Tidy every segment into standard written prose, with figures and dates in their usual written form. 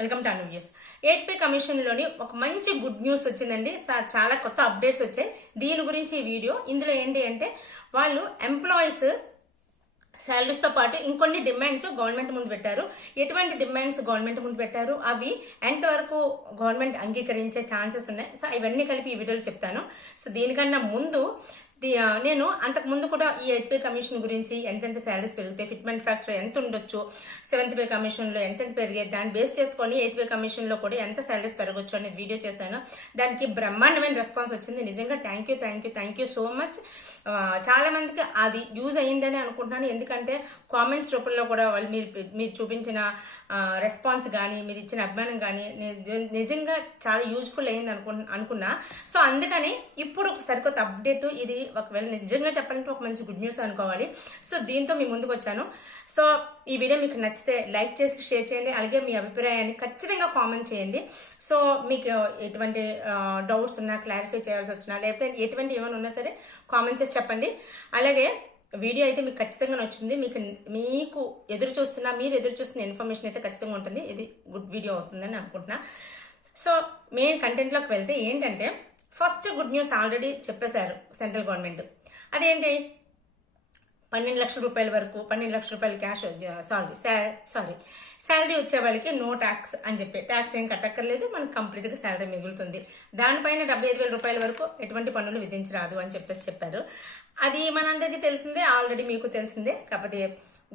Welcome to Anu news. 8th pay కమిషన్లోని ఒక మంచి గుడ్ న్యూస్ వచ్చిందండి. చాలా కొత్త అప్డేట్స్ వచ్చాయి. దీని గురించి ఈ వీడియో. ఇందులో ఏంటి అంటే వాళ్ళు ఎంప్లాయీస్ శాలరీస్తో పాటు ఇంకొన్ని డిమాండ్స్ గవర్నమెంట్ ముందు పెట్టారు. ఎటువంటి డిమాండ్స్ గవర్నమెంట్ ముందు పెట్టారు, అవి ఎంతవరకు గవర్నమెంట్ అంగీకరించే ఛాన్సెస్ ఉన్నాయి. సో ఇవన్నీ కలిపి ఈ వీడియోలో చెప్తాను. సో దీనికన్నా ముందు నేను అంతకు ముందు కూడా ఈ 8th పే కమిషన్ గురించి ఎంతెంత శాలరీస్ పెరుగుతాయి, ఫిట్మెంట్ ఫ్యాక్టర్ ఎంత ఉండొచ్చు, 7th పే కమిషన్లో ఎంతెంత పెరిగేది, దాన్ని బేస్ చేసుకొని 8th పే కమిషన్లో కూడా ఎంత శాలరీస్ పెరగొచ్చు అనేది వీడియో చేశాను. దానికి బ్రహ్మాండమైన రెస్పాన్స్ వచ్చింది. నిజంగా థ్యాంక్ యూ సో మచ్. చాలా మందికి అది యూజ్ అయ్యిందని అనుకుంటున్నాను. ఎందుకంటే కామెంట్స్ రూపంలో కూడా వాళ్ళు మీరు చూపించిన రెస్పాన్స్ కానీ, మీరు ఇచ్చిన అభిమానం కానీ నిజంగా చాలా యూజ్ఫుల్ అయ్యింది అనుకున్నా. సో అందుకని ఇప్పుడు ఒక సరికొత్త అప్డేట్. ఇది ఒకవేళ నిజంగా చెప్పాలంటే ఒక మంచి గుడ్ న్యూస్ అనుకోవాలి. సో దీంతో మీ ముందుకు వచ్చాను. సో ఈ వీడియో మీకు నచ్చితే లైక్ చేసి షేర్ చేయండి. అలాగే మీ అభిప్రాయాన్ని ఖచ్చితంగా కామెంట్ చేయండి. సో మీకు ఎటువంటి డౌట్స్ ఉన్నా, క్లారిఫై చేయాల్సి వచ్చినా, లేకపోతే ఎటువంటి ఏమైనా ఉన్నా సరే కామెంట్ చేసి చెప్పండి. అలాగే వీడియో అయితే మీకు ఖచ్చితంగా నచ్చుతుంది. మీకు మీరు ఎదురు చూస్తున్న ఇన్ఫర్మేషన్ అయితే ఖచ్చితంగా ఉంటుంది. ఇది గుడ్ వీడియో అవుతుందని అనుకుంటున్నా. సో మెయిన్ కంటెంట్లోకి వెళ్తే ఏంటంటే, ఫస్ట్ గుడ్ న్యూస్ ఆల్రెడీ చెప్పేశారు సెంట్రల్ గవర్నమెంట్. అదేంటి, 12 లక్షల రూపాయల వరకు 12 లక్షల రూపాయలు క్యాష్ శాలరీ వచ్చే వాళ్ళకి నో ట్యాక్స్ అని చెప్పి, ట్యాక్స్ ఏం కట్టక్కర్లేదు, మనకు కంప్లీట్గా శాలరీ మిగులుతుంది. దానిపైన 75,000 రూపాయల వరకు ఎటువంటి పన్నులు విధించరాదు అని చెప్పారు. అది మనందరికీ తెలిసిందే, ఆల్రెడీ మీకు తెలిసిందే. కాకపోతే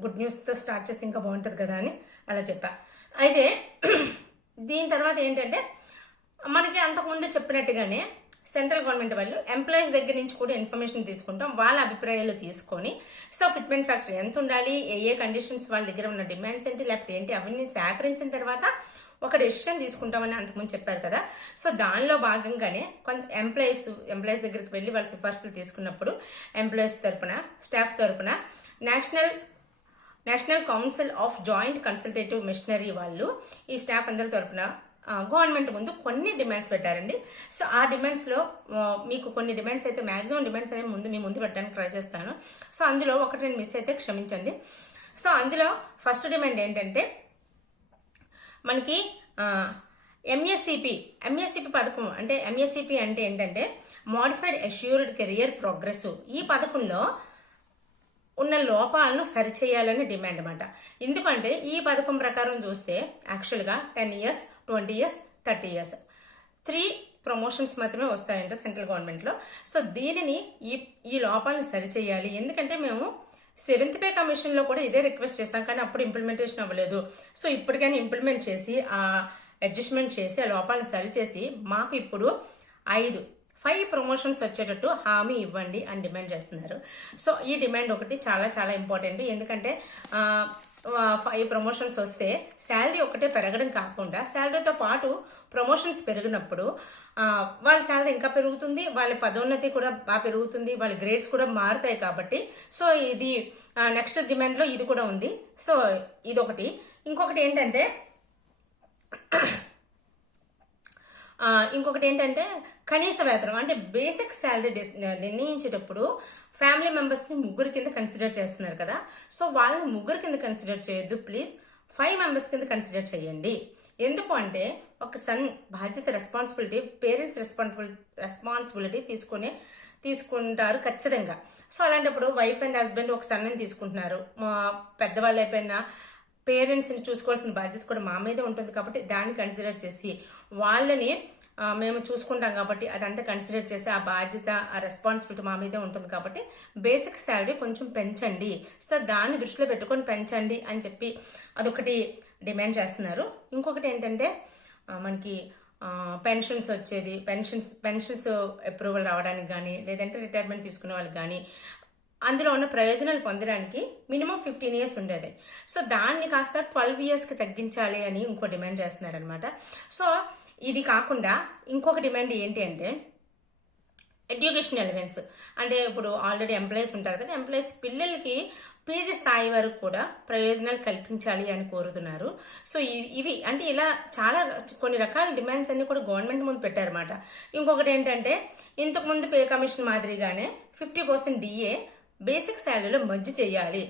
గుడ్ న్యూస్తో స్టార్ట్ చేస్తే ఇంకా బాగుంటుంది కదా అని అలా చెప్పా. అయితే దీని తర్వాత ఏంటంటే, మనకి అంతకుముందు చెప్పినట్టుగానే సెంట్రల్ గవర్నమెంట్ వాళ్ళు ఎంప్లాయీస్ దగ్గర నుంచి కూడా ఇన్ఫర్మేషన్ తీసుకుంటాం, వాళ్ళ అభిప్రాయాలు తీసుకొని, సో ఫిట్మెంట్ ఫ్యాక్టర్ ఎంత ఉండాలి, ఏ కండిషన్స్ వాళ్ళ దగ్గర ఉన్న డిమాండ్స్ ఏంటి, లేకపోతే ఏంటి, అవన్నీ సేకరించిన తర్వాత ఒక డెసిషన్ తీసుకుంటామని అంతకుముందు చెప్పారు కదా. సో దానిలో భాగంగానే కొంత ఎంప్లాయీస్ దగ్గరికి వెళ్ళి వాళ్ళ సిఫార్సులు తీసుకున్నప్పుడు ఎంప్లాయీస్ తరపున, స్టాఫ్ తరపున national council of joint consultative machinery వాళ్ళు ఈ స్టాఫ్ అందరి తరపున గవర్నమెంట్ ముందు కొన్ని డిమాండ్స్ పెట్టారండి. సో ఆ డిమాండ్స్లో మీకు కొన్ని డిమాండ్స్ అయితే, మ్యాక్సిమం డిమాండ్స్ అనేవి మీ ముందు పెట్టడానికి ట్రై చేస్తాను. సో అందులో ఒకటి రెండు మిస్ అయితే క్షమించండి. సో అందులో ఫస్ట్ డిమాండ్ ఏంటంటే, మనకి ఎంఎస్సిపి పథకం అంటే, ఎంఎస్సిపి అంటే ఏంటంటే మోడిఫైడ్ అష్యూర్డ్ కెరియర్ ప్రోగ్రెస్. ఈ పథకంలో ఉన్న లోపాలను సరిచేయాలని డిమాండ్ అనమాట. ఎందుకంటే ఈ పథకం ప్రకారం చూస్తే యాక్చువల్గా 10 years, 20 years, 30 years 3 ప్రమోషన్స్ మాత్రమే వస్తాయంట సెంట్రల్ గవర్నమెంట్లో. సో దీనిని ఈ లోపాలను సరిచేయాలి. ఎందుకంటే మేము 7th పే కమిషన్లో కూడా ఇదే రిక్వెస్ట్ చేశాం, కానీ అప్పుడు ఇంప్లిమెంటేషన్ అవ్వలేదు. సో ఇప్పటికైనా ఇంప్లిమెంట్ చేసి, అడ్జస్ట్మెంట్ చేసి, ఆ లోపాలను సరిచేసి మాకు ఇప్పుడు 5 ప్రమోషన్స్ వచ్చేటట్టు హామీ ఇవ్వండి అని డిమాండ్ చేస్తున్నారు. సో ఈ డిమాండ్ ఒకటి చాలా చాలా ఇంపార్టెంట్. ఎందుకంటే 5 ప్రమోషన్స్ వస్తే శాలరీ ఒకటే పెరగడం కాకుండా, శాలరీతో పాటు ప్రమోషన్స్ పెరిగినప్పుడు వాళ్ళ శాలరీ ఇంకా పెరుగుతుంది, వాళ్ళ పదోన్నతి కూడా బాగా పెరుగుతుంది, వాళ్ళ గ్రేడ్స్ కూడా మారుతాయి. కాబట్టి సో ఇది నెక్స్ట్ డిమాండ్లో ఇది కూడా ఉంది. సో ఇదొకటి. ఇంకొకటి ఏంటంటే కనీస వేతనం అంటే బేసిక్ శాలరీ నిర్ణయించేటప్పుడు ఫ్యామిలీ మెంబర్స్ని 3 కింద కన్సిడర్ చేస్తున్నారు కదా. సో వాళ్ళని 3 కింద కన్సిడర్ చేయొద్దు, ప్లీజ్ 5 మెంబర్స్ కింద కన్సిడర్ చేయండి. ఎందుకు అంటే, ఒక సన్ బాధ్యత, రెస్పాన్సిబిలిటీ, పేరెంట్స్ రెస్పాన్సిబిలిటీ తీసుకుంటారు ఖచ్చితంగా. సో అలాంటప్పుడు వైఫ్ అండ్ హస్బెండ్ ఒక సన్ని తీసుకుంటున్నారు. పెద్దవాళ్ళు అయిపోయిన పేరెంట్స్ని చూసుకోవాల్సిన బాధ్యత కూడా మా మీదే ఉంటుంది. కాబట్టి దాన్ని కన్సిడర్ చేసి, వాళ్ళని మేము చూసుకుంటాం కాబట్టి అదంతా కన్సిడర్ చేసి, ఆ బాధ్యత, ఆ రెస్పాన్సిబిలిటీ మా మీదే ఉంటుంది. కాబట్టి బేసిక్ శాలరీ కొంచెం పెంచండి, సో దాన్ని దృష్టిలో పెట్టుకొని పెంచండి అని చెప్పి అదొకటి డిమాండ్ చేస్తున్నారు. ఇంకొకటి ఏంటంటే, మనకి పెన్షన్స్ వచ్చేది, పెన్షన్స్ అప్రూవల్ రావడానికి కానీ, లేదంటే రిటైర్మెంట్ తీసుకునే వాళ్ళకి కానీ, అందులో ఉన్న ప్రయోజనాలు పొందడానికి మినిమం 15 years ఉండేది. సో దాన్ని కాస్త 12 yearsకి తగ్గించాలి అని ఇంకో డిమాండ్ చేస్తున్నారు అనమాట. సో ఇది కాకుండా ఇంకొక డిమాండ్ ఏంటి అంటే, ఎడ్యుకేషన్ ఎలిమెంట్స్. అంటే ఇప్పుడు ఆల్రెడీ ఎంప్లాయీస్ ఉంటారు కదా, ఎంప్లాయీస్ పిల్లలకి పీజీ స్థాయి వరకు కూడా ప్రయోజనాలు కల్పించాలి అని కోరుతున్నారు. సో ఇవి అంటే ఇలా చాలా కొన్ని రకాల డిమాండ్స్ అన్ని కూడా గవర్నమెంట్ ముందు పెట్టారన్నమాట. ఇంకొకటి ఏంటంటే, ఇంతకుముందు పే కమిషన్ మాదిరిగానే 50% DA బేసిక్ శాలరీలో మర్జ్ చేయాలి,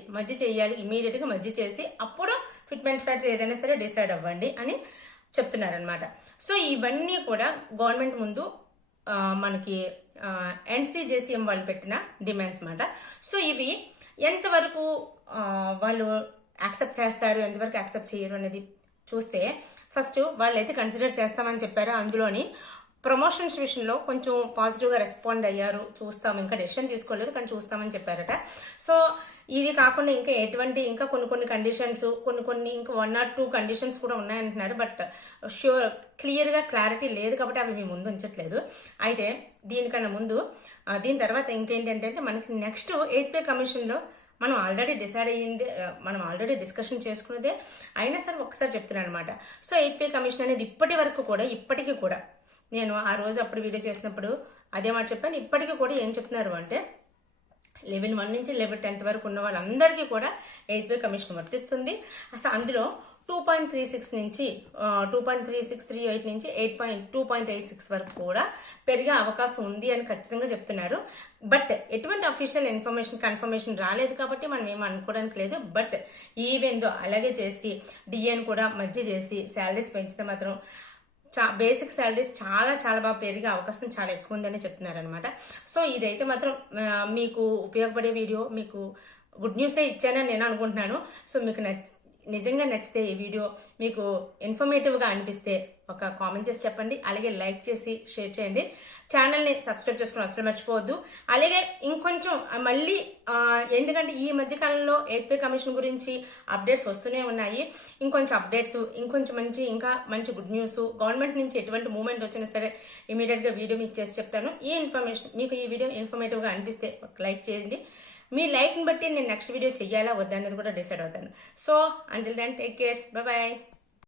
ఇమీడియట్గా మర్జ్ చేసి అప్పుడు ఫిట్మెంట్ ఫ్యాక్టర్ ఏదైనా సరే డిసైడ్ అవ్వండి అని చెప్తున్నారనమాట. సో ఇవన్నీ కూడా గవర్నమెంట్ ముందు మనకి NCJCM వాళ్ళు పెట్టిన డిమాండ్స్ అన్నమాట. సో ఇవి ఎంతవరకు వాళ్ళు యాక్సెప్ట్ చేస్తారు, ఎంతవరకు యాక్సెప్ట్ చేయరు అనేది చూస్తే, ఫస్ట్ వాళ్ళు అయితే కన్సిడర్ చేస్తామని చెప్పారు. అందులోని ప్రమోషన్స్ విషయంలో కొంచెం పాజిటివ్గా రెస్పాండ్ అయ్యారు, చూస్తాం, ఇంకా డెసిషన్ తీసుకోలేదు కానీ చూస్తామని చెప్పారట. సో ఇది కాకుండా ఇంకా కొన్ని కండిషన్స్, కొన్ని ఇంకా 1 or 2 కండిషన్స్ కూడా ఉన్నాయంటున్నారు. బట్ క్లియర్గా క్లారిటీ లేదు కాబట్టి అవి మేము ముందు ఉంచట్లేదు. అయితే దీనికన్నా ముందు దీని తర్వాత ఇంకేంటంటే మనకి నెక్స్ట్ 8th పే కమిషన్లో మనం ఆల్రెడీ డిసైడ్ అయ్యింది, మనం ఆల్రెడీ డిస్కషన్ చేసుకున్నదే, అయినా సరే ఒకసారి చెప్తున్నాను అనమాట. సో 8th పే కమిషన్ అనేది ఇప్పటికీ కూడా నేను ఆ రోజు అప్పుడు వీడియో చేసినప్పుడు అదే మాట చెప్పాను. ఇప్పటికీ కూడా ఏం చెప్తున్నారు అంటే లెవెల్ 1 నుంచి లెవెల్ 10th వరకు ఉన్న వాళ్ళందరికీ కూడా 8th పే కమిషన్ వర్తిస్తుంది. అసలు అందులో 2.36 నుంచి 2.3638 నుంచి 2.86 వరకు కూడా పెరిగే అవకాశం ఉంది అని ఖచ్చితంగా చెప్తున్నారు. బట్ ఎటువంటి అఫీషియల్ కన్ఫర్మేషన్ రాలేదు కాబట్టి మనం ఏం అనుకోవడానికి లేదు. బట్ ఈవెందో అలాగే చేసి డిఏని కూడా మధ్య చేసి శాలరీస్ పెంచితే మాత్రం బేసిక్ శాలరీస్ చాలా బాగా పెరిగే అవకాశం చాలా ఎక్కువ ఉందని చెప్తున్నారు అనమాట. సో ఇదైతే మాత్రం మీకు ఉపయోగపడే వీడియో, మీకు గుడ్ న్యూసే ఇచ్చానని నేను అనుకుంటున్నాను. సో మీకు నిజంగా నచ్చితే ఈ వీడియో మీకు ఇన్ఫర్మేటివ్గా అనిపిస్తే ఒక కామెంట్ చేసి చెప్పండి, అలాగే లైక్ చేసి షేర్ చేయండి. ఛానల్ని సబ్స్క్రైబ్ చేసుకుని అసలు మర్చిపోవద్దు. అలాగే ఇంకొంచెం మళ్ళీ ఎందుకంటే ఈ మధ్యకాలంలో 8th పే కమిషన్ గురించి అప్డేట్స్ వస్తూనే ఉన్నాయి. ఇంకొంచెం అప్డేట్స్, ఇంకా మంచి గుడ్ న్యూస్, గవర్నమెంట్ నుంచి ఎటువంటి మూవ్మెంట్ వచ్చినా సరే ఇమీడియట్గా వీడియో మీకు చేసి చెప్తాను. మీకు ఈ వీడియో ఇన్ఫర్మేటివ్గా అనిపిస్తే ఒక లైక్ చేయండి. మీ లైక్ని బట్టి నేను నెక్స్ట్ వీడియో చెయ్యాలా వద్దా అనేది కూడా డిసైడ్ అవుతాను. So until then take care, bye.